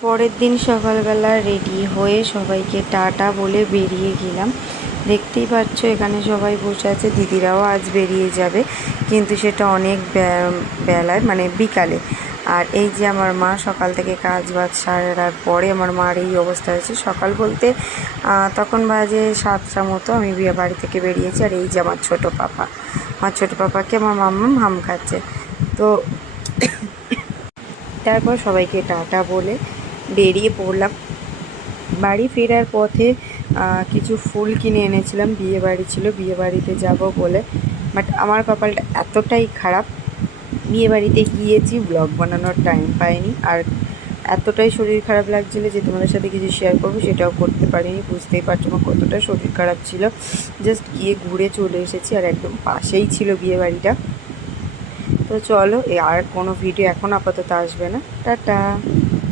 পরের দিন সকালবেলা রেডি হয়ে সবাইকে টাটা বলে বেরিয়ে গেলাম। দেখতেই পাচ্ছ এখানে সবাই বসে আছে, দিদিরাও আজ বেরিয়ে যাবে, কিন্তু সেটা অনেক বেলায় মানে বিকালে। আর এই যে আমার মা সকাল থেকে কাজ বাজ সারার পরে আমার মার এই অবস্থা হয়েছে। সকাল বলতে তখন বাজে 7টা মতো, আমি বিয়ে বাড়ি থেকে বেরিয়েছি। আর এই যে আমার ছোটো পাপাকে আমার মাম্মা হাম খাচ্ছে। তো তারপর সবাইকে টাটা বলে বেরিয়ে পড়লাম। বাড়ি ফেরার পথে কিছু ফুল কিনে এনেছিলাম, বিয়ে বাড়ি ছিল, বিয়ে বাড়িতে যাব বলে। বাট আমার কপালটা এতটাই খারাপ, বিয়ে বাড়িতে গিয়েছি, ব্লগ বানানোর টাইম পাইনি। আর এতটাই শরীর খারাপ লাগছিলো যে তোমাদের সাথে কিছু শেয়ার করবো সেটাও করতে পারিনি। বুঝতেই পারছো আমার কতটা শরীর খারাপ ছিল। জাস্ট গিয়ে ঘুরে চলে এসেছি, আর একদম পাশেই ছিল বিয়ে বাড়িটা। তো চলো, আর কোনো ভিডিও এখন আপাতত আসবে না। টাটা।